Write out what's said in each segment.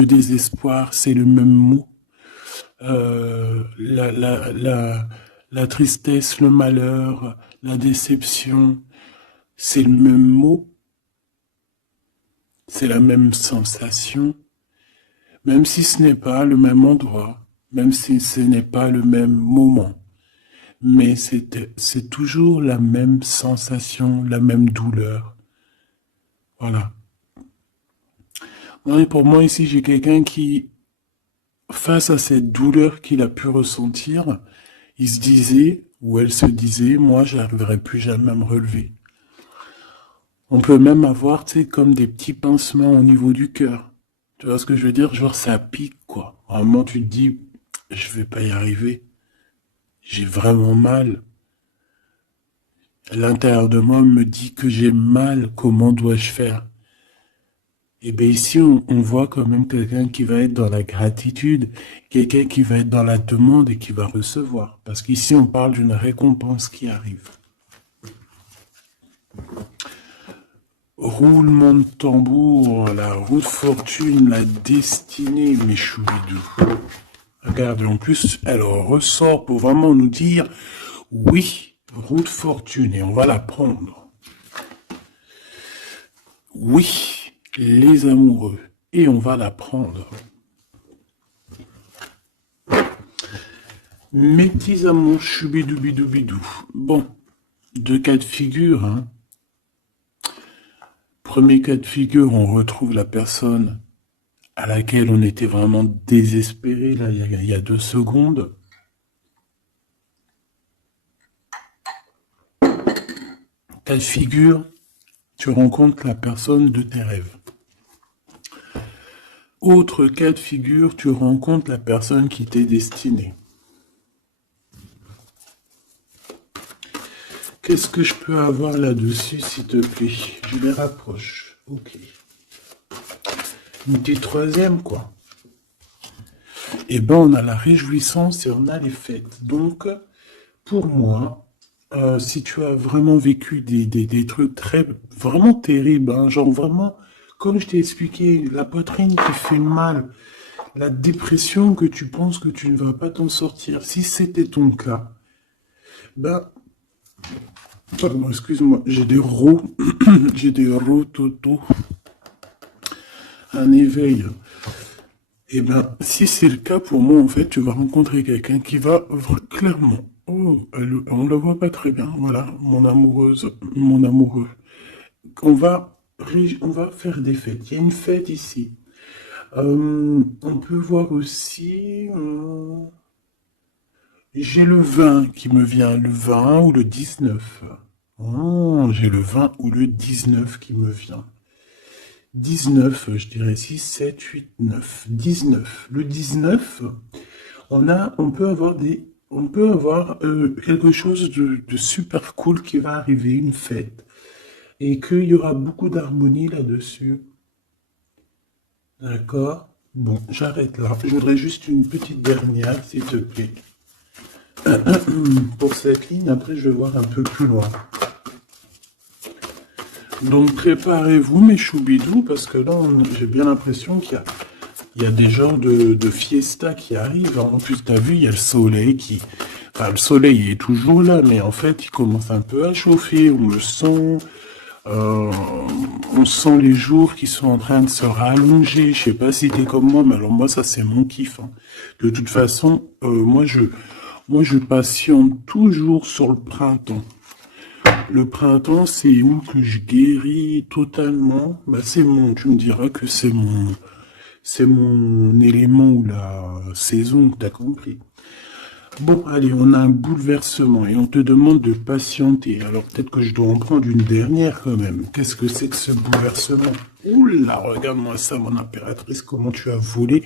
le désespoir, c'est le même mot. La tristesse, le malheur, la déception, c'est le même mot. C'est la même sensation, même si ce n'est pas le même endroit, même si ce n'est pas le même moment. Mais c'est toujours la même sensation, la même douleur. Voilà. Et pour moi, ici, j'ai quelqu'un qui, face à cette douleur qu'il a pu ressentir, il se disait, ou elle se disait, moi, j'arriverai plus jamais à me relever. On peut même avoir, tu sais, comme des petits pincements au niveau du cœur. Tu vois ce que je veux dire? Genre, ça pique, quoi. À un moment, tu te dis, je vais pas y arriver. J'ai vraiment mal. L'intérieur de moi me dit que j'ai mal. Comment dois-je faire? Et bien ici, on voit quand même quelqu'un qui va être dans la gratitude, quelqu'un qui va être dans la demande et qui va recevoir. Parce qu'ici, on parle d'une récompense qui arrive. Roulement de tambour, la roue de fortune, la destinée, mes choubidous. Regardez, en plus, elle ressort pour vraiment nous dire, oui, roue de fortune, et on va la prendre. Oui, les amoureux, et on va la prendre. Mes petits amours, choubidoubidou. Bon, deux cas de figure, hein. Premier cas de figure, on retrouve la personne à laquelle on était vraiment désespéré, là, il y a 2 secondes. Cas de figure, tu rencontres la personne de tes rêves. Autre cas de figure, tu rencontres la personne qui t'est destinée. Qu'est-ce que je peux avoir là-dessus, s'il te plaît? Je les rapproche. Ok. Une petite troisième, quoi. Eh ben, on a la réjouissance et on a les fêtes. Donc, pour moi, si tu as vraiment vécu des trucs vraiment terribles, hein, genre vraiment, comme je t'ai expliqué, la poitrine qui fait mal, la dépression que tu penses que tu ne vas pas t'en sortir, si c'était ton cas, ben, pardon, excuse-moi, j'ai des j'ai des toto, un éveil. Eh ben, si c'est le cas pour moi, en fait, tu vas rencontrer quelqu'un qui va clairement. Oh, on la voit pas très bien. Voilà, mon amoureuse, mon amoureux. On va, on va faire des fêtes. Il y a une fête ici. On peut voir aussi. J'ai le 20 qui me vient, le 20 ou le 19. Oh, j'ai le 20 ou le 19 qui me vient. 19, je dirais 6, 7, 8, 9. 19. Le 19, on peut avoir quelque chose de super cool qui va arriver, une fête. Et qu'il y aura beaucoup d'harmonie là-dessus. D'accord? Bon, j'arrête là. Je voudrais juste une petite dernière, s'il te plaît. Pour cette ligne, après je vais voir un peu plus loin. Donc préparez-vous mes choubidous, parce que là j'ai bien l'impression qu'il y a des genres de fiesta qui arrivent. En plus, t'as vu, il y a le soleil qui... Enfin, le soleil est toujours là, mais en fait, il commence un peu à chauffer. On sent les jours qui sont en train de se rallonger. Je sais pas si t'es comme moi, mais alors moi, ça c'est mon kiff, hein. De toute façon, moi je patiente toujours sur le printemps. Le printemps, c'est où que je guéris totalement. Bah, tu me diras que c'est mon élément ou la saison, t'as compris. Bon, allez, on a un bouleversement et on te demande de patienter. Alors peut-être que je dois en prendre une dernière quand même. Qu'est-ce que c'est que ce bouleversement? Oula, regarde-moi ça, mon impératrice, comment tu as volé.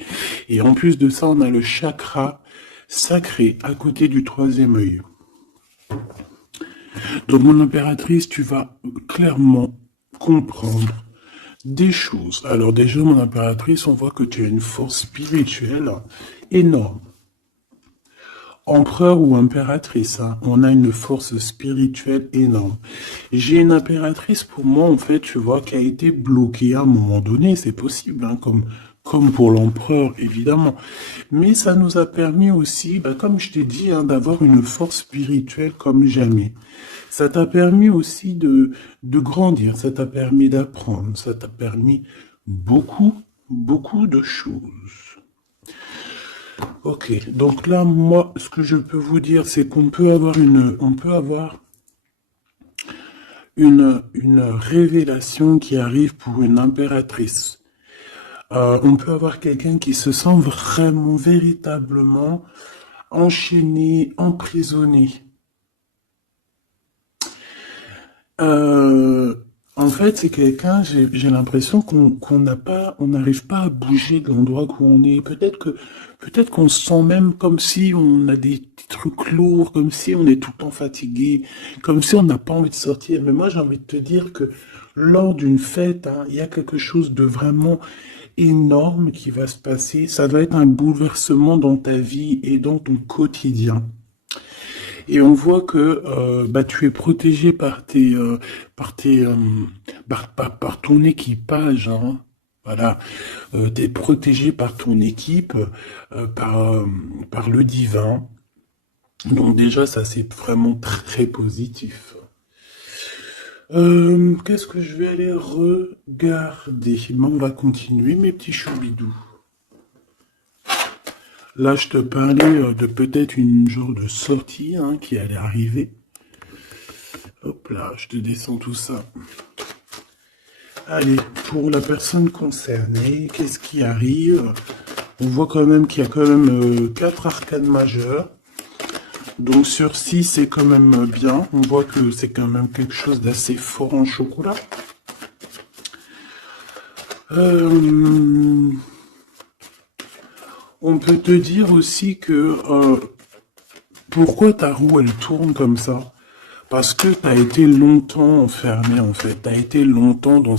Et en plus de ça, on a le chakra sacré à côté du 3e œil. Donc, mon impératrice, tu vas clairement comprendre des choses. Alors déjà, mon impératrice, on voit que tu as une force spirituelle énorme. Empereur ou impératrice, hein, on a une force spirituelle énorme. J'ai une impératrice, pour moi, en fait, tu vois, qui a été bloquée à un moment donné, c'est possible, hein, comme comme pour l'empereur, évidemment. Mais ça nous a permis aussi, comme je t'ai dit, hein, d'avoir une force spirituelle comme jamais. Ça t'a permis aussi de grandir, ça t'a permis d'apprendre, ça t'a permis beaucoup, beaucoup de choses. Ok, donc là, moi, ce que je peux vous dire, c'est qu'on peut avoir une révélation qui arrive pour une impératrice. On peut avoir quelqu'un qui se sent vraiment, véritablement enchaîné, emprisonné. En fait, c'est quelqu'un, j'ai l'impression qu'on n'a pas, on n'arrive pas à bouger de l'endroit où on est. Peut-être qu'on se sent même comme si on a des petits trucs lourds, comme si on est tout le temps fatigué, comme si on n'a pas envie de sortir. Mais moi, j'ai envie de te dire que lors d'une fête, hein, il y a quelque chose de vraiment énorme qui va se passer. Ça va être un bouleversement dans ta vie et dans ton quotidien. Et on voit que tu es protégé par ton équipage, hein. Voilà, tu es protégé par ton équipe, par le divin. Donc déjà, ça c'est vraiment très positif. Qu'est-ce que je vais aller regarder? On va continuer, mes petits choubidous. Là, je te parlais de peut-être une genre de sortie hein, qui allait arriver. Hop là, je te descends tout ça. Allez, pour la personne concernée, qu'est-ce qui arrive? On voit quand même qu'il y a quand même 4 arcanes majeures. Donc sur 6, c'est quand même bien. On voit que c'est quand même quelque chose d'assez fort en chocolat. On peut te dire aussi que pourquoi ta roue elle tourne comme ça? Parce que tu as été longtemps enfermé en fait. Tu as été longtemps dans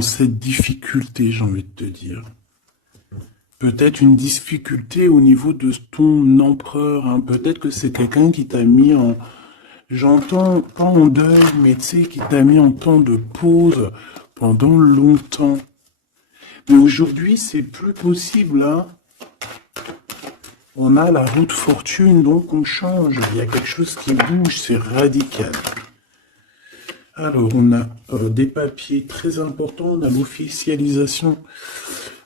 cette difficulté, j'ai envie de te dire. Peut-être une difficulté au niveau de ton empereur. Hein. Peut-être que c'est quelqu'un qui t'a mis en... J'entends pas en deuil, mais tu sais, qui t'a mis en temps de pause pendant longtemps. Mais aujourd'hui, c'est plus possible, hein. On a la roue de fortune, donc on change. Il y a quelque chose qui bouge, c'est radical. Alors, on a des papiers très importants. On a l'officialisation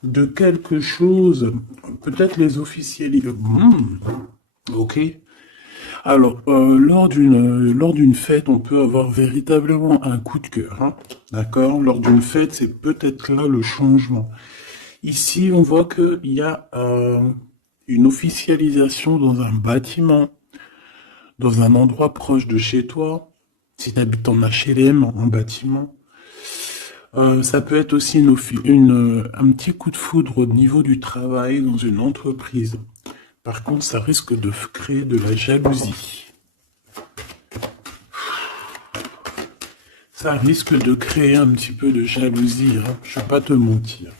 de quelque chose. Peut-être les officialisations. Ok. Alors, lors d'une fête, on peut avoir véritablement un coup de cœur. Hein, d'accord? Lors d'une fête, c'est peut-être là le changement. Ici, on voit qu'il y a une officialisation dans un bâtiment, dans un endroit proche de chez toi. Si tu habites en HLM, en bâtiment. Ça peut être aussi un petit coup de foudre au niveau du travail dans une entreprise. Par contre, ça risque de créer de la jalousie. Ça risque de créer un petit peu de jalousie, hein, je ne vais pas te mentir.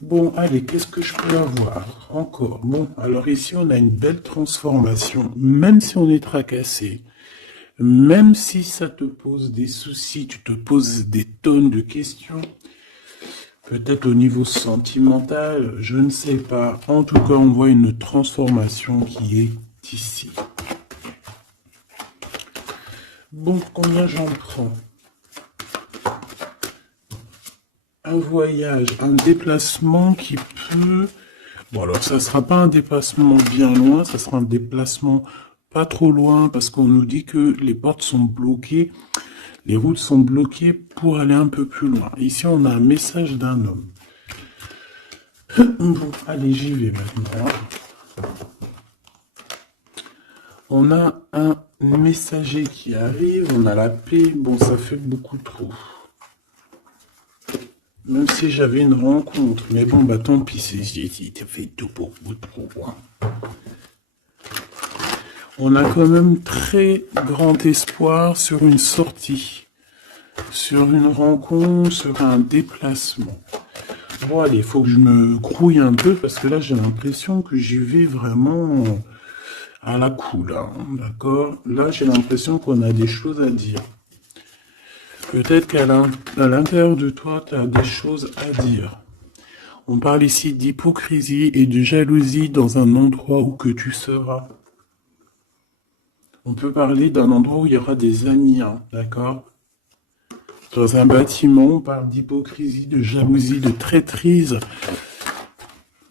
Bon, allez, qu'est-ce que je peux avoir encore? Bon, alors ici, on a une belle transformation. Même si on est tracassé, même si ça te pose des soucis, tu te poses des tonnes de questions, peut-être au niveau sentimental, je ne sais pas. En tout cas, on voit une transformation qui est ici. Bon, combien j'en prends? Un voyage, un déplacement qui peut... Bon, alors ça ne sera pas un déplacement bien loin, ça sera un déplacement pas trop loin parce qu'on nous dit que les portes sont bloquées, les routes sont bloquées pour aller un peu plus loin. Ici, on a un message d'un homme. Bon, allez, j'y vais maintenant. On a un messager qui arrive, on a la paix. Bon, ça fait beaucoup trop. Même si j'avais une rencontre. Mais bon, tant pis, ça fait tout pour beaucoup trop. Hein. On a quand même très grand espoir sur une sortie, sur une rencontre, sur un déplacement. Bon, allez, il faut que je me grouille un peu parce que là, j'ai l'impression que j'y vais vraiment à la cool, hein, d'accord? Là, j'ai l'impression qu'on a des choses à dire. Peut-être qu'à l'intérieur de toi, tu as des choses à dire. On parle ici d'hypocrisie et de jalousie dans un endroit où que tu seras. On peut parler d'un endroit où il y aura des amis, hein, d'accord? Dans un bâtiment, on parle d'hypocrisie, de jalousie, de traîtrise.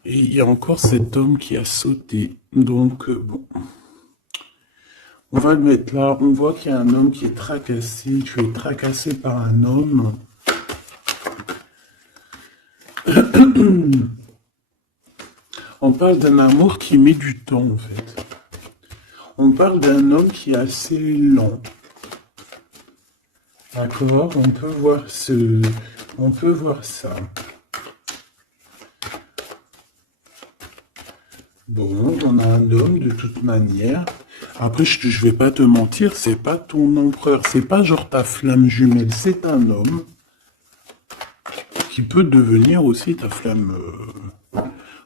Et il y a encore cet homme qui a sauté. Donc, bon. On va le mettre là. On voit qu'il y a un homme qui est tracassé. Tu es tracassé par un homme. On parle d'un amour qui met du temps, en fait. On parle d'un homme qui est assez lent. D'accord? On peut voir ça. Bon, on a un homme de toute manière. Après, je vais pas te mentir, c'est pas ton empereur, c'est pas genre ta flamme jumelle, c'est un homme qui peut devenir aussi ta flamme.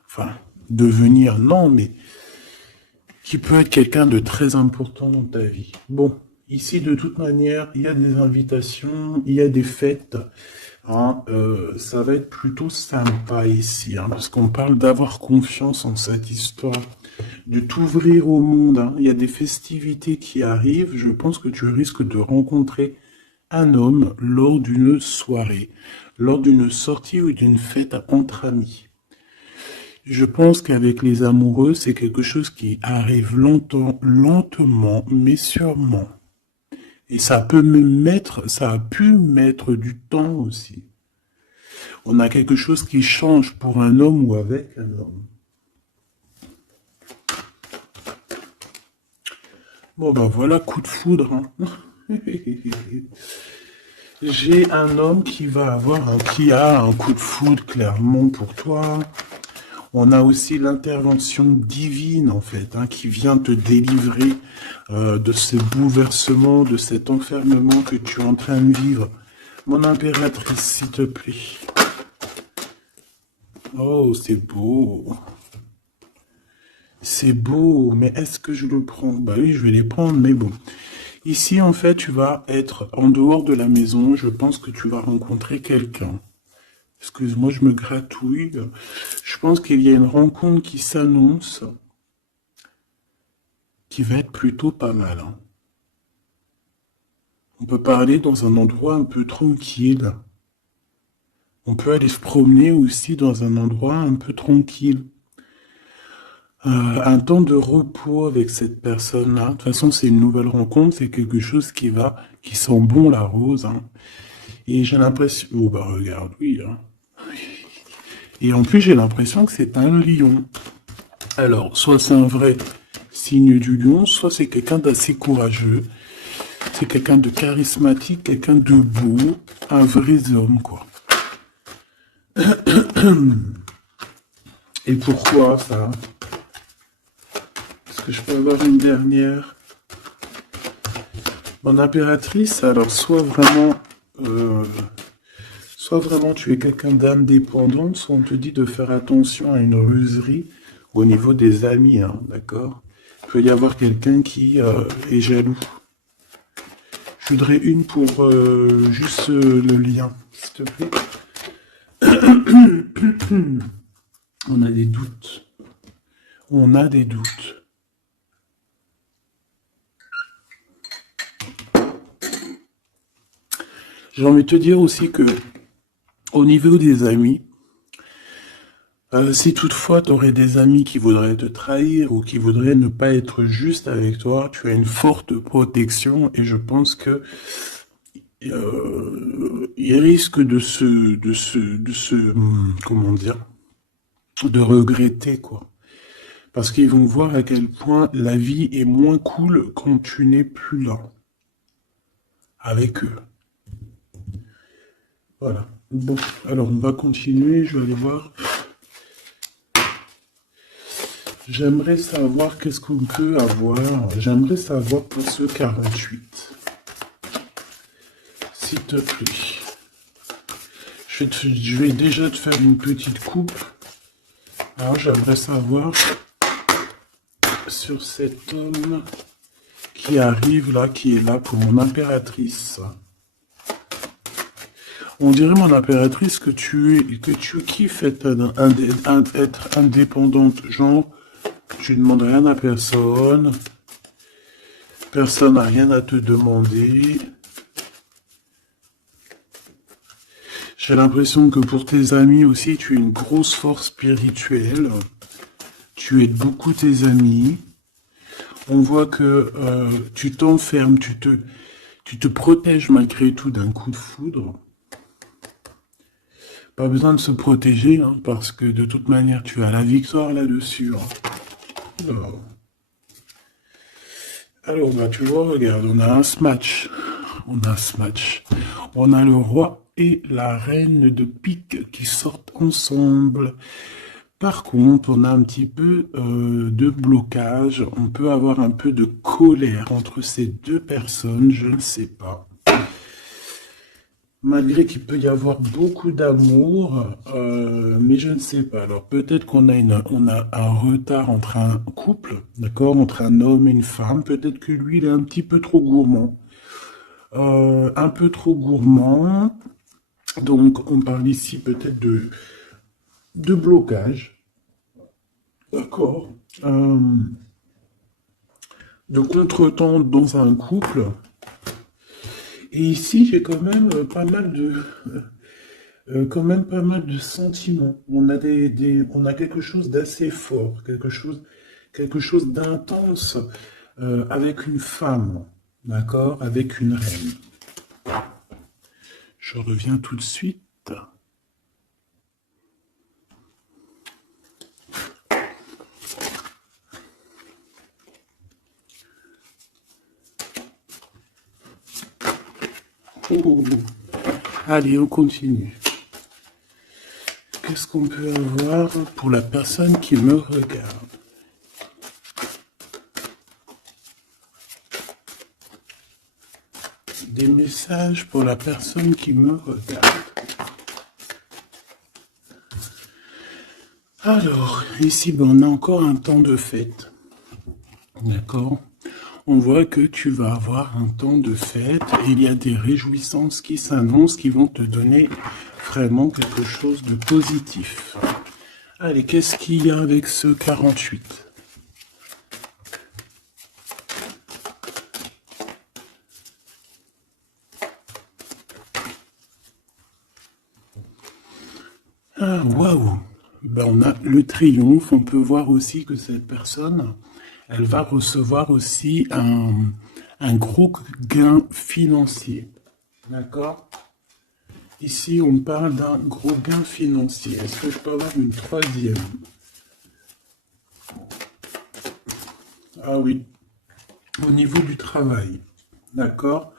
Enfin, devenir, non, mais qui peut être quelqu'un de très important dans ta vie. Bon, ici, de toute manière, il y a des invitations, il y a des fêtes. Hein, ça va être plutôt sympa ici, hein, parce qu'on parle d'avoir confiance en cette histoire, de t'ouvrir au monde. Hein. Il y a des festivités qui arrivent. Je pense que tu risques de rencontrer un homme lors d'une soirée, lors d'une sortie ou d'une fête entre amis. Je pense qu'avec les amoureux, c'est quelque chose qui arrive lentement, mais sûrement. Et ça a pu mettre du temps aussi. On a quelque chose qui change pour un homme ou avec un homme. Bon ben voilà, coup de foudre. Hein. J'ai un homme qui a un coup de foudre clairement pour toi. On a aussi l'intervention divine, en fait, hein, qui vient te délivrer de ce bouleversement, de cet enfermement que tu es en train de vivre. Mon impératrice, s'il te plaît. Oh, c'est beau. C'est beau, mais est-ce que je le prends? Bah oui, je vais les prendre, mais bon. Ici, en fait, tu vas être en dehors de la maison. Je pense que tu vas rencontrer quelqu'un. Excuse-moi, je me gratouille. Je pense qu'il y a une rencontre qui s'annonce, qui va être plutôt pas mal. Hein. On peut parler dans un endroit un peu tranquille. On peut aller se promener aussi dans un endroit un peu tranquille. Un temps de repos avec cette personne-là. De toute façon, c'est une nouvelle rencontre, c'est quelque chose qui sent bon la rose. Hein. Et j'ai l'impression... Oh bah regarde, oui. Hein. Et en plus, j'ai l'impression que c'est un lion. Alors, soit c'est un vrai signe du lion, soit c'est quelqu'un d'assez courageux. C'est quelqu'un de charismatique, quelqu'un de beau, un vrai homme, quoi. Et pourquoi ça? Est-ce que je peux avoir une dernière? Mon impératrice, alors soit vraiment tu es quelqu'un d'indépendant, soit on te dit de faire attention à une ruserie au niveau des amis, hein, d'accord? Il peut y avoir quelqu'un qui est jaloux. Je voudrais une pour juste le lien, s'il te plaît. On a des doutes. On a des doutes. J'ai envie de te dire aussi que, au niveau des amis, si toutefois tu aurais des amis qui voudraient te trahir ou qui voudraient ne pas être juste avec toi, tu as une forte protection et je pense que ils risquent comment dire, de regretter quoi. Parce qu'ils vont voir à quel point la vie est moins cool quand tu n'es plus là avec eux. Voilà. Bon, alors on va continuer, je vais aller voir. J'aimerais savoir qu'est-ce qu'on peut avoir. J'aimerais savoir pour ce 48. S'il te plaît. Je vais déjà te faire une petite coupe. Alors j'aimerais savoir sur cet homme qui arrive là, qui est là pour mon impératrice. On dirait, mon impératrice, que tu kiffes être indépendante. Genre, tu ne demandes rien à personne. Personne n'a rien à te demander. J'ai l'impression que pour tes amis aussi, tu es une grosse force spirituelle. Tu aides beaucoup tes amis. On voit que tu t'enfermes, tu te protèges malgré tout d'un coup de foudre. Pas besoin de se protéger, hein, parce que de toute manière, tu as la victoire là-dessus. Hein. Alors, bah, tu vois, regarde, on a un smash. On a un smash. On a le roi et la reine de pique qui sortent ensemble. Par contre, on a un petit peu de blocage. On peut avoir un peu de colère entre ces deux personnes, je ne sais pas. Malgré qu'il peut y avoir beaucoup d'amour, mais je ne sais pas. Alors peut-être qu'on a un retard entre un couple, d'accord, entre un homme et une femme. Peut-être que lui, il est un petit peu trop gourmand. Un peu trop gourmand. Donc on parle ici peut-être de blocage. D'accord. De contretemps dans un couple. Et ici, j'ai quand même pas mal de sentiments. On a on a quelque chose d'assez fort, quelque chose d'intense avec une femme, d'accord, avec une reine. Je reviens tout de suite. Oh. Allez, on continue. Qu'est-ce qu'on peut avoir pour la personne qui me regarde? Des messages pour la personne qui me regarde. Alors, ici, ben, on a encore un temps de fête. D'accord? On voit que tu vas avoir un temps de fête et il y a des réjouissances qui s'annoncent qui vont te donner vraiment quelque chose de positif. Allez, qu'est-ce qu'il y a avec ce 48? Ah, waouh! Ben, on a le triomphe. On peut voir aussi que cette personne, elle va recevoir aussi un gros gain financier. D'accord? Ici, on parle d'un gros gain financier. Est-ce que je peux avoir une troisième? Ah oui, au niveau du travail. D'accord?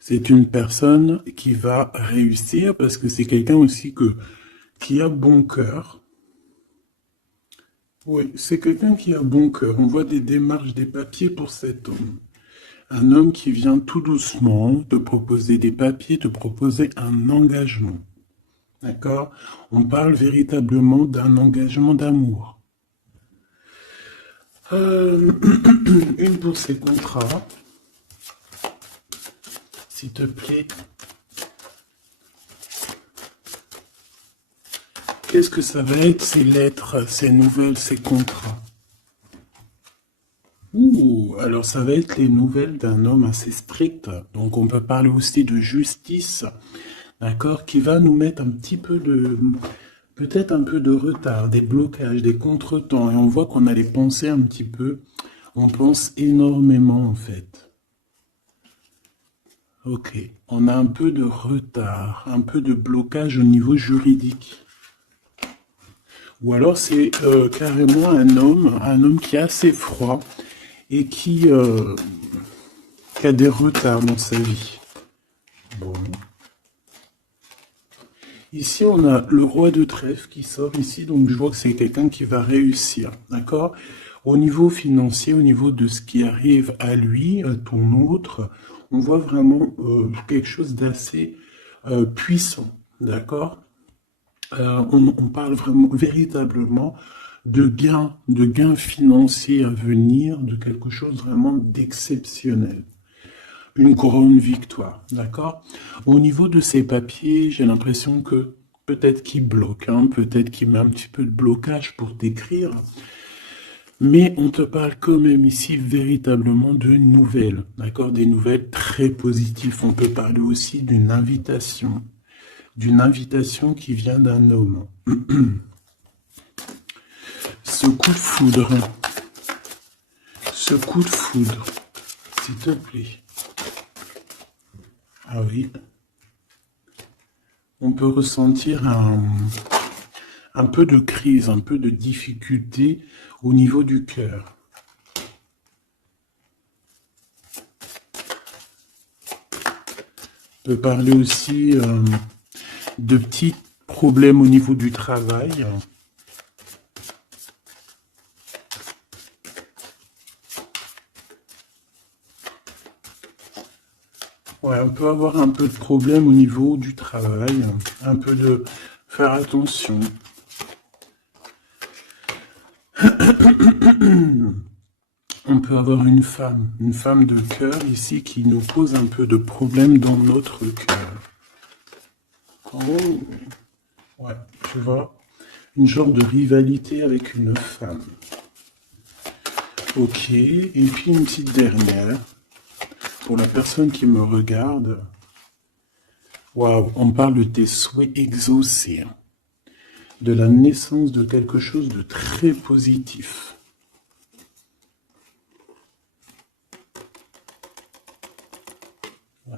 C'est une personne qui va réussir parce que c'est quelqu'un aussi qui a bon cœur. Oui, c'est quelqu'un qui a bon cœur. On voit des démarches, des papiers pour cet homme. Un homme qui vient tout doucement te proposer des papiers, te proposer un engagement. D'accord? On parle véritablement d'un engagement d'amour. Une pour ces contrats. S'il te plaît. Qu'est-ce que ça va être, ces lettres, ces nouvelles, ces contrats? Ouh, alors ça va être les nouvelles d'un homme assez strict. Donc on peut parler aussi de justice, d'accord, qui va nous mettre un petit peu peut-être un peu de retard, des blocages, des contretemps. Et on voit qu'on a les pensées un petit peu. On pense énormément en fait. Ok, on a un peu de retard, un peu de blocage au niveau juridique. Ou alors c'est carrément un homme qui est assez froid et qui a des retards dans sa vie. Bon. Ici, on a le roi de trèfle qui sort ici, donc je vois que c'est quelqu'un qui va réussir, d'accord? Au niveau financier, au niveau de ce qui arrive à lui, à ton autre, on voit vraiment quelque chose d'assez puissant, d'accord? On parle vraiment, véritablement de gains financiers à venir, de quelque chose vraiment d'exceptionnel. une grande victoire, d'accord? Au niveau de ces papiers, j'ai l'impression que peut-être qu'il bloque, hein, peut-être qu'il met un petit peu de blocage pour t'écrire, mais on te parle quand même ici véritablement de nouvelles, d'accord? Des nouvelles très positives. On peut parler aussi d'une invitation qui vient d'un homme. Ce coup de foudre, s'il te plaît. Ah oui. On peut ressentir un peu de crise, un peu de difficulté au niveau du cœur. On peut parler aussi de petits problèmes au niveau du travail. Ouais, on peut avoir un peu de problème au niveau du travail, un peu de faire attention. On peut avoir une femme de cœur ici qui nous pose un peu de problème dans notre cœur. Oh, ouais, tu vois, une genre de rivalité avec une femme. Ok, et puis une petite dernière. Pour la personne qui me regarde, waouh, on parle de tes souhaits exaucés, de la naissance de quelque chose de très positif. Ouais.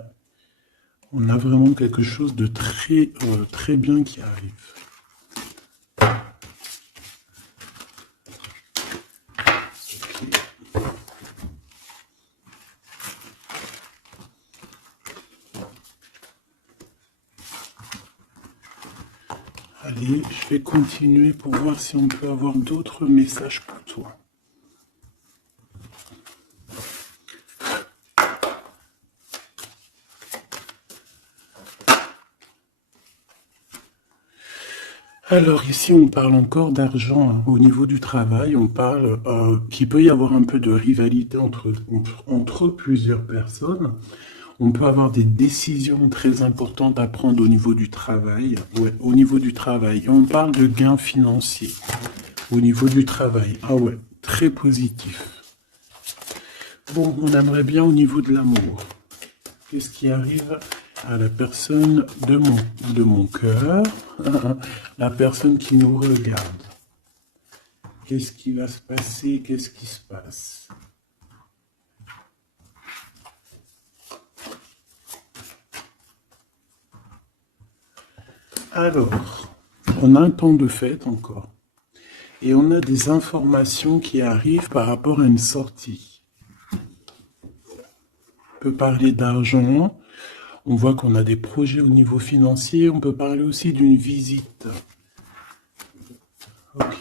On a vraiment quelque chose de très, très bien qui arrive. Allez, je vais continuer pour voir si on peut avoir d'autres messages pour toi. Alors ici, on parle encore d'argent, hein. Au niveau du travail, on parle qu'il peut y avoir un peu de rivalité entre plusieurs personnes. On peut avoir des décisions très importantes à prendre au niveau du travail. Ouais, au niveau du travail. Et on parle de gains financiers au niveau du travail. Ah ouais, très positif. Bon, on aimerait bien au niveau de l'amour. Qu'est-ce qui arrive à la personne de mon cœur, la personne qui nous regarde? Qu'est-ce qui va se passer? Qu'est-ce qui se passe? Alors, on a un temps de fête encore. Et on a des informations qui arrivent par rapport à une sortie. On peut parler d'argent. On voit qu'on a des projets au niveau financier. On peut parler aussi d'une visite. Ok.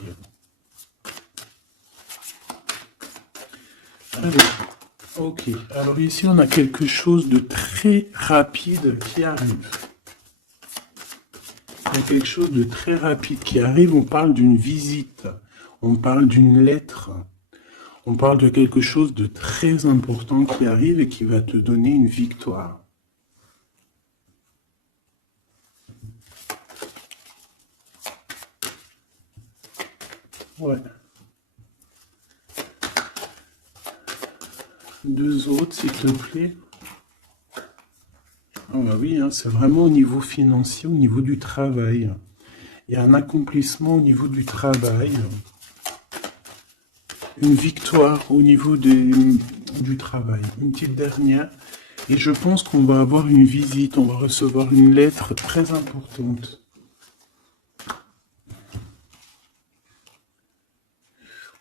Ok. Alors ici, on a quelque chose de très rapide qui arrive. Il y a quelque chose de très rapide qui arrive. On parle d'une visite. On parle d'une lettre. On parle de quelque chose de très important qui arrive et qui va te donner une victoire. Ouais. Deux autres, s'il te plaît. Ah bah oui, hein, c'est vraiment au niveau financier, au niveau du travail. Il y a un accomplissement au niveau du travail. Une victoire au niveau du travail. Une petite dernière. Et je pense qu'on va avoir une visite, on va recevoir une lettre très importante.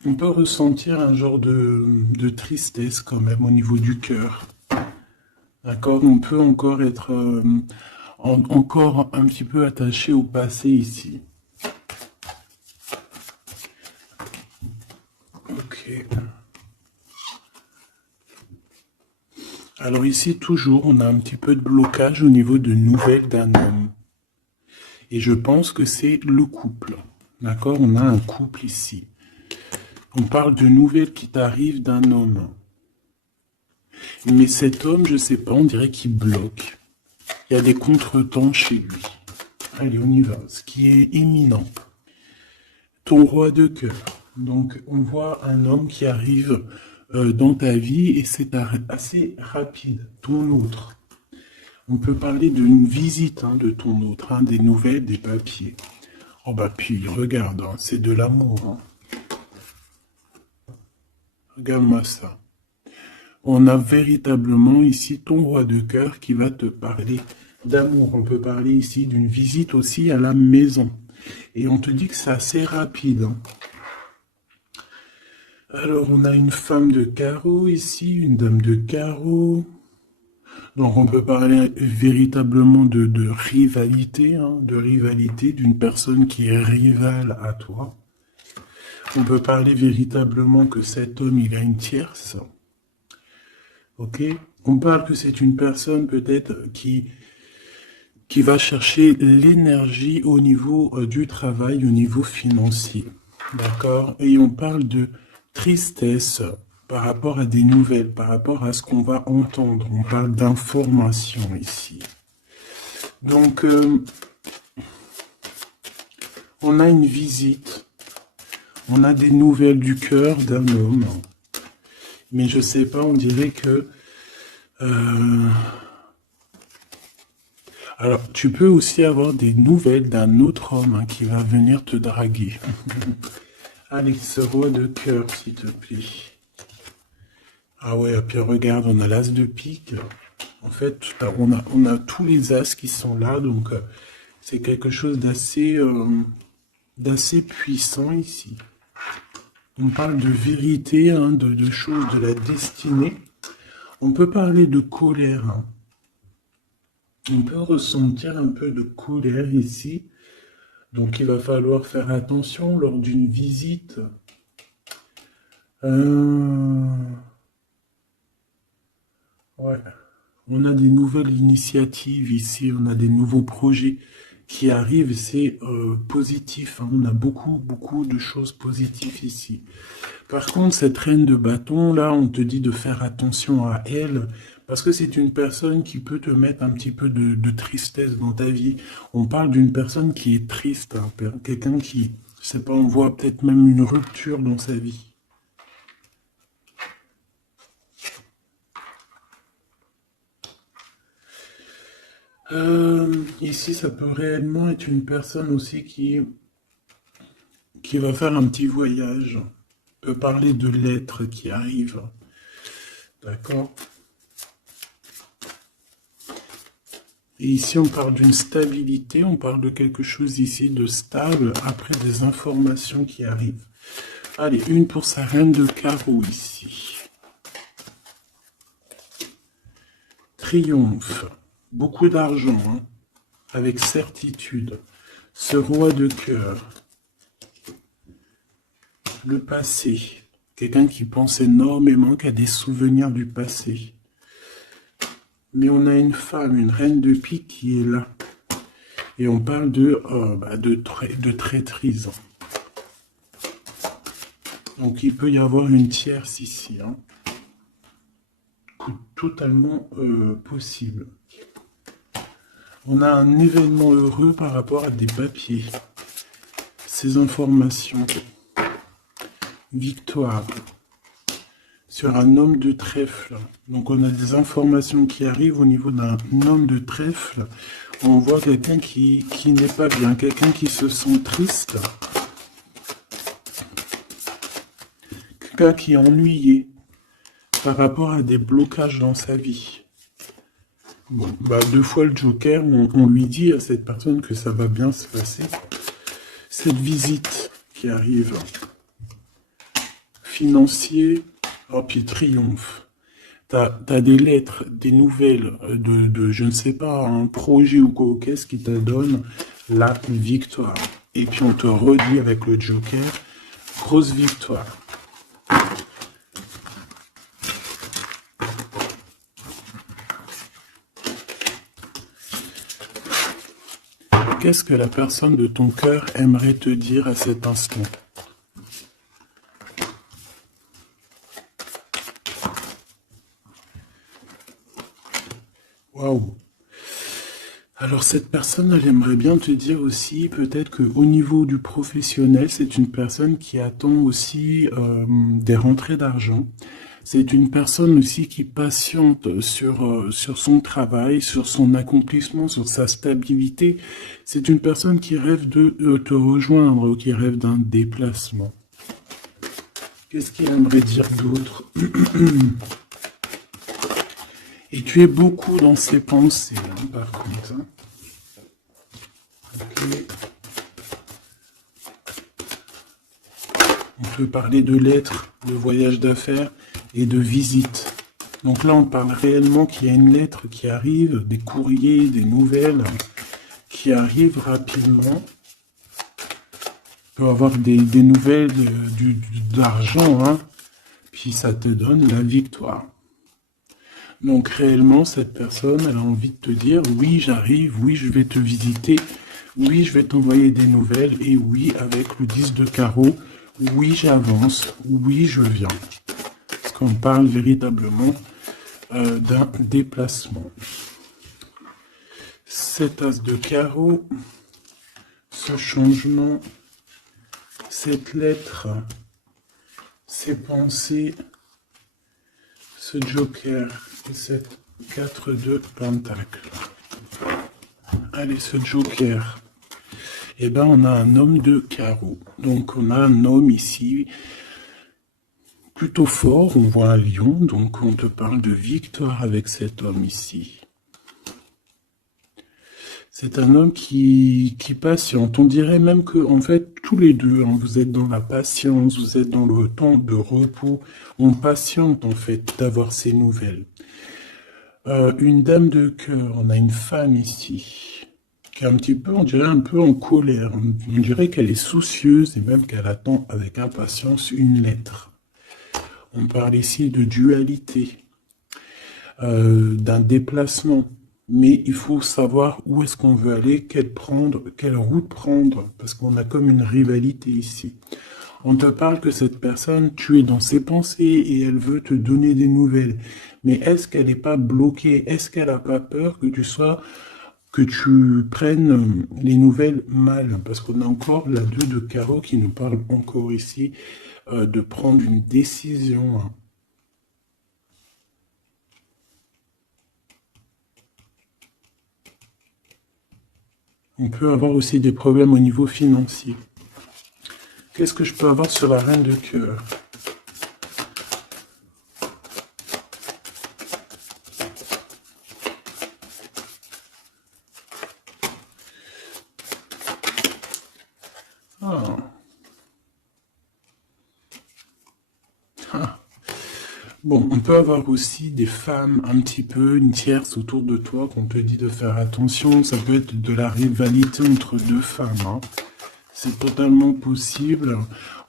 On peut ressentir un genre de tristesse quand même au niveau du cœur. D'accord? On peut encore être encore un petit peu attaché au passé ici. Ok. Alors ici, toujours, on a un petit peu de blocage au niveau de nouvelles d'un homme. Et je pense que c'est le couple. D'accord? On a un couple ici. On parle de nouvelles qui t'arrivent d'un homme. Mais cet homme, je sais pas, on dirait qu'il bloque. Il y a des contretemps chez lui. Allez, on y va. Ce qui est imminent. Ton roi de cœur. Donc, on voit un homme qui arrive dans ta vie et c'est assez rapide. Ton autre. On peut parler d'une visite de ton autre, des nouvelles, des papiers. Oh bah puis, regarde, c'est de l'amour. Regarde-moi ça. On a véritablement ici ton roi de cœur qui va te parler d'amour. On peut parler ici d'une visite aussi à la maison. Et on te dit que c'est assez rapide. Alors, on a une femme de carreau ici, une dame de carreau. Donc, on peut parler véritablement de rivalité, d'une personne qui est rivale à toi. On peut parler véritablement que cet homme, il a une tierce. Ok? On parle que c'est une personne peut-être qui va chercher l'énergie au niveau du travail, au niveau financier. D'accord? Et on parle de tristesse par rapport à des nouvelles, par rapport à ce qu'on va entendre. On parle d'information ici. Donc, on a une visite. On a des nouvelles du cœur d'un homme. Mais je sais pas, on dirait que... Alors, tu peux aussi avoir des nouvelles d'un autre homme qui va venir te draguer. Allez, ce roi de cœur, s'il te plaît. Ah ouais, et puis regarde, on a l'as de pique. En fait, on a tous les as qui sont là, donc c'est quelque chose d'assez puissant ici. On parle de vérité, de choses de la destinée. On peut parler de colère. On peut ressentir un peu de colère ici. Donc il va falloir faire attention lors d'une visite. Ouais. On a des nouvelles initiatives ici, on a des nouveaux projets qui arrivent, c'est positif. On a beaucoup de choses positives ici. Par contre, cette reine de bâton, là, on te dit de faire attention à elle, parce que c'est une personne qui peut te mettre un petit peu de tristesse dans ta vie. On parle d'une personne qui est triste, quelqu'un qui, je sais pas, on voit peut-être même une rupture dans sa vie. Ici, ça peut réellement être une personne aussi qui va faire un petit voyage. On peut parler de lettres qui arrivent. D'accord? Et ici, on parle d'une stabilité, on parle de quelque chose ici de stable après des informations qui arrivent. Allez, une pour sa reine de carreau ici. Triomphe. Beaucoup d'argent, avec certitude. Ce roi de cœur. Le passé. Quelqu'un qui pense énormément, qui a des souvenirs du passé. Mais on a une femme, une reine de pique qui est là. Et on parle de traîtrise. Donc il peut y avoir une tierce ici. Totalement possible. On a un événement heureux par rapport à des papiers. Ces informations. Victoire. Sur un homme de trèfle. Donc on a des informations qui arrivent au niveau d'un homme de trèfle. On voit quelqu'un qui n'est pas bien, quelqu'un qui se sent triste. Quelqu'un qui est ennuyé par rapport à des blocages dans sa vie. Bon, deux fois le Joker, on lui dit à cette personne que ça va bien se passer. Cette visite qui arrive. Financier, puis triomphe. T'as des lettres, des nouvelles de je ne sais pas, un projet ou quoi, qu'est-ce qui te donne la victoire. Et puis on te redit avec le Joker, grosse victoire. Qu'est-ce que la personne de ton cœur aimerait te dire à cet instant? Waouh. Alors cette personne, elle aimerait bien te dire aussi peut-être qu'au niveau du professionnel, c'est une personne qui attend aussi des rentrées d'argent. C'est une personne aussi qui patiente sur son travail, sur son accomplissement, sur sa stabilité. C'est une personne qui rêve de te rejoindre ou qui rêve d'un déplacement. Qu'est-ce qu'il aimerait dire d'autre? Et tu es beaucoup dans ses pensées, hein, par contre. Hein. Ok. On peut parler de lettres, de voyage d'affaires et de visite. Donc là, on parle réellement qu'il y a une lettre qui arrive, des courriers, des nouvelles qui arrivent rapidement. Tu peux avoir des nouvelles d'argent, hein, puis ça te donne la victoire. Donc réellement, cette personne, elle a envie de te dire, oui, j'arrive, oui, je vais te visiter, oui, je vais t'envoyer des nouvelles, et oui, avec le 10 de carreau, oui, j'avance, oui, je viens. Parce qu'on parle véritablement d'un déplacement. Cet as de carreau, ce changement, cette lettre, ces pensées, ce joker et cette 4 de pentacle. Allez, ce joker. Eh ben, on a un homme de carreau. Donc, on a un homme ici plutôt fort. On voit un lion. Donc, on te parle de victoire avec cet homme ici. C'est un homme qui patiente. On dirait même que, en fait, tous les deux, hein, vous êtes dans la patience, vous êtes dans le temps de repos. On patiente, en fait, d'avoir ces nouvelles. Une dame de cœur, on a une femme ici, qui est un petit peu, on dirait un peu en colère. On dirait qu'elle est soucieuse et même qu'elle attend avec impatience une lettre. On parle ici de dualité, d'un déplacement. Mais il faut savoir où est-ce qu'on veut aller, quelle route prendre, parce qu'on a comme une rivalité ici. On te parle que cette personne, tu es dans ses pensées et elle veut te donner des nouvelles. Mais est-ce qu'elle n'est pas bloquée? Est-ce qu'elle n'a pas peur que tu prennes les nouvelles mal? Parce qu'on a encore la 2 de carreau qui nous parle encore ici de prendre une décision. On peut avoir aussi des problèmes au niveau financier. Qu'est-ce que je peux avoir sur la reine de cœur? Ah. Ah. Bon, on peut avoir aussi des femmes un petit peu, une tierce autour de toi qu'on te dit de faire attention. Ça peut être de la rivalité entre deux femmes. Hein. C'est totalement possible.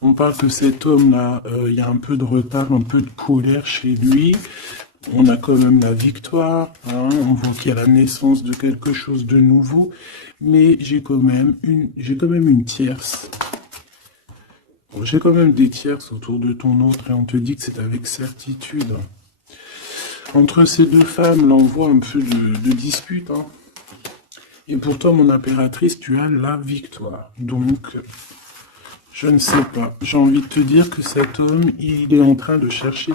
On parle que cet homme-là, il y a un peu de retard, un peu de colère chez lui. On a quand même la victoire. Hein. On voit qu'il y a la naissance de quelque chose de nouveau. Mais j'ai quand même une tierce. J'ai quand même des tierces autour de ton autre et on te dit que c'est avec certitude. Entre ces deux femmes, là, on voit un peu de dispute. Hein. Et pour toi, mon impératrice, tu as la victoire. Donc, je ne sais pas. J'ai envie de te dire que cet homme, il est en train de chercher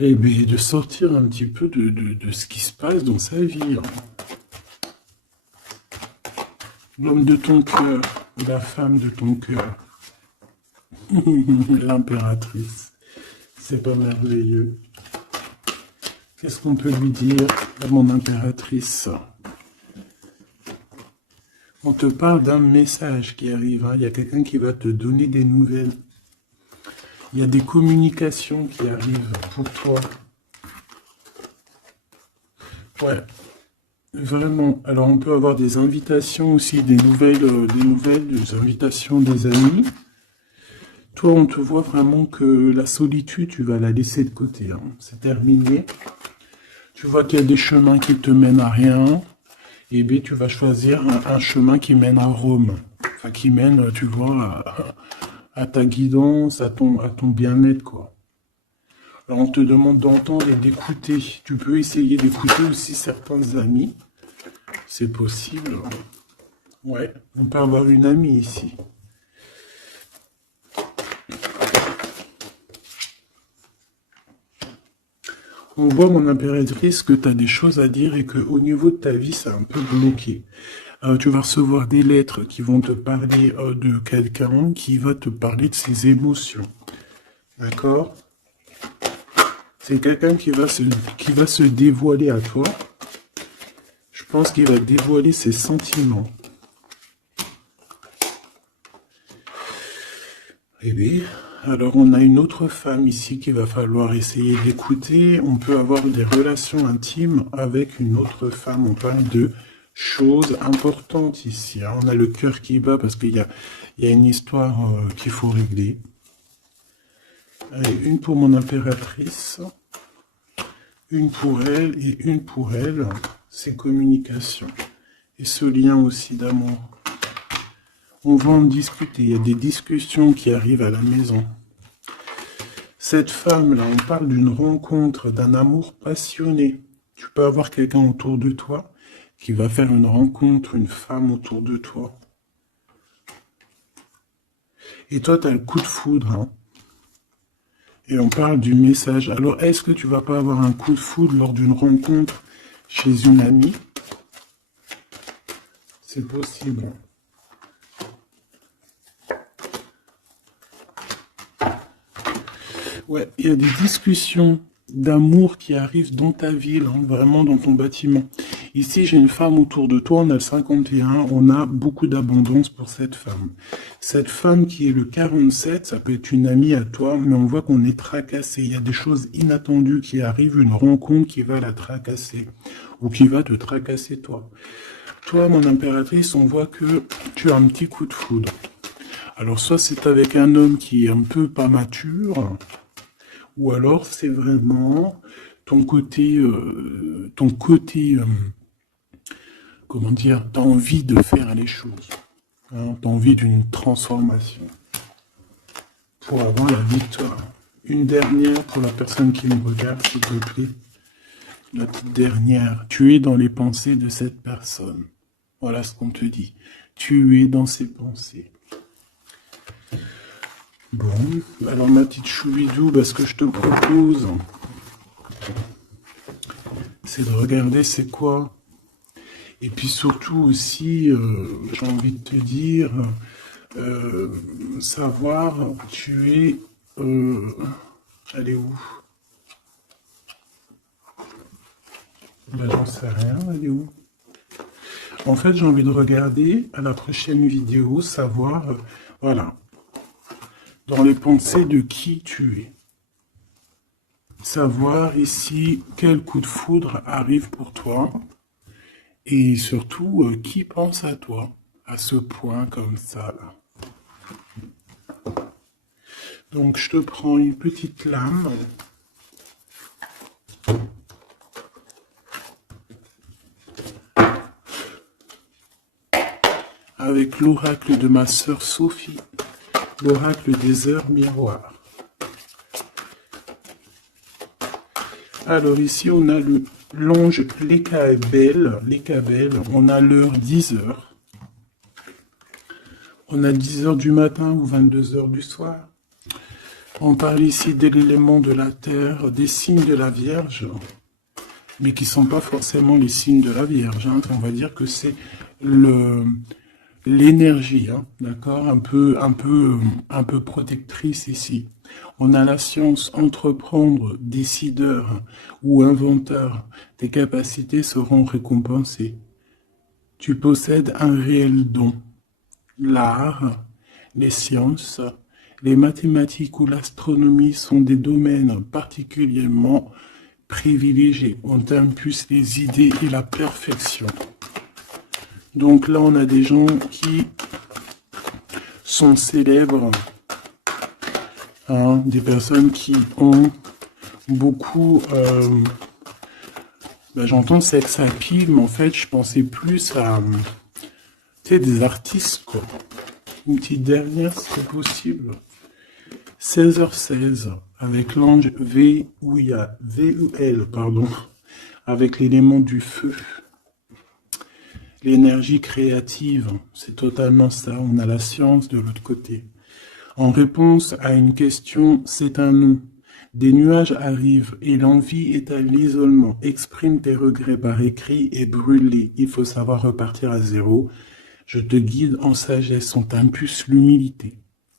eh bien, de sortir un petit peu de ce qui se passe dans sa vie. Hein. L'homme de ton cœur, la femme de ton cœur. L'impératrice. C'est pas merveilleux. Qu'est-ce qu'on peut lui dire à mon impératrice? On te parle d'un message qui arrive. Hein. Il y a quelqu'un qui va te donner des nouvelles. Il y a des communications qui arrivent pour toi. Ouais. Vraiment. Alors, on peut avoir des invitations aussi, des nouvelles, des invitations des amis. Toi, on te voit vraiment que la solitude, tu vas la laisser de côté. Hein. C'est terminé. Tu vois qu'il y a des chemins qui te mènent à rien. Et bien, tu vas choisir un chemin qui mène à Rome. Enfin, qui mène, tu vois, à ta guidance, à ton bien-être, quoi. Alors, on te demande d'entendre et d'écouter. Tu peux essayer d'écouter aussi certains amis. C'est possible. Ouais, on peut avoir une amie ici. On voit, mon impératrice, que tu as des choses à dire et qu'au niveau de ta vie, c'est un peu bloqué. Tu vas recevoir des lettres qui vont te parler de quelqu'un qui va te parler de ses émotions. D'accord? C'est quelqu'un qui va se dévoiler à toi. Je pense qu'il va dévoiler ses sentiments. Eh bien, alors on a une autre femme ici qu'il va falloir essayer d'écouter. On peut avoir des relations intimes avec une autre femme. On parle de choses importantes ici. On a le cœur qui bat parce qu'il y a une histoire qu'il faut régler. Allez, une pour mon impératrice. Une pour elle et une pour elle. C'est communication. Et ce lien aussi d'amour. On va en discuter. Il y a des discussions qui arrivent à la maison. Cette femme-là, on parle d'une rencontre, d'un amour passionné. Tu peux avoir quelqu'un autour de toi qui va faire une rencontre, une femme autour de toi. Et toi, tu as le coup de foudre. Hein. Et on parle du message. Alors, est-ce que tu vas pas avoir un coup de foudre lors d'une rencontre chez une amie? C'est possible. Ouais, il y a des discussions d'amour qui arrivent dans ta ville, hein, vraiment dans ton bâtiment. Ici, j'ai une femme autour de toi, on a le 51, on a beaucoup d'abondance pour cette femme. Cette femme qui est le 47, ça peut être une amie à toi, mais on voit qu'on est tracassé. Il y a des choses inattendues qui arrivent, une rencontre qui va la tracasser, ou qui va te tracasser toi. Toi, mon impératrice, on voit que tu as un petit coup de foudre. Alors, soit c'est avec un homme qui est un peu pas mature, ou alors c'est vraiment ton côté, comment dire, t'as envie de faire les choses. Hein, t'as envie d'une transformation pour avoir la victoire. Une dernière pour la personne qui me regarde, s'il te plaît. La petite dernière. Tu es dans les pensées de cette personne. Voilà ce qu'on te dit. Tu es dans ses pensées. Bon, alors ma petite choubidou, ce que je te propose, c'est de regarder c'est quoi. Et puis surtout aussi, j'ai envie de te dire, savoir, tu es... elle est où? J'en sais rien, elle est où? En fait, j'ai envie de regarder à la prochaine vidéo, savoir, voilà, dans les pensées de qui tu es. Savoir ici quel coup de foudre arrive pour toi. Et surtout, qui pense à toi, à ce point comme ça, là. Donc, je te prends une petite lame. Avec l'oracle de ma sœur Sophie, l'oracle des heures miroirs. Alors ici, on a l'ange Lekabel, on a l'heure 10 heures. On a 10 heures du matin ou 22 heures du soir. On parle ici de l'élément de la terre, des signes de la Vierge, mais qui ne sont pas forcément les signes de la Vierge. Hein. On va dire que c'est l'énergie, hein, d'accord, un peu protectrice ici. On a la science, entreprendre, décideur ou inventeur. Tes capacités seront récompensées. Tu possèdes un réel don. L'art, les sciences, les mathématiques ou l'astronomie sont des domaines particulièrement privilégiés. On t'impulse les idées et la perfection. Donc là, on a des gens qui sont célèbres, hein, des personnes qui ont beaucoup... j'entends sex appeal, mais en fait, je pensais plus à des artistes, quoi. Une petite dernière, si c'est possible. 16h16, avec l'ange VUL, pardon, avec l'élément du feu. L'énergie créative, c'est totalement ça, on a la science de l'autre côté. En réponse à une question, c'est un non. Des nuages arrivent et l'envie est à l'isolement. Exprime tes regrets par écrit et brûle-les. Il faut savoir repartir à zéro. Je te guide en sagesse, on t'impulse l'humilité.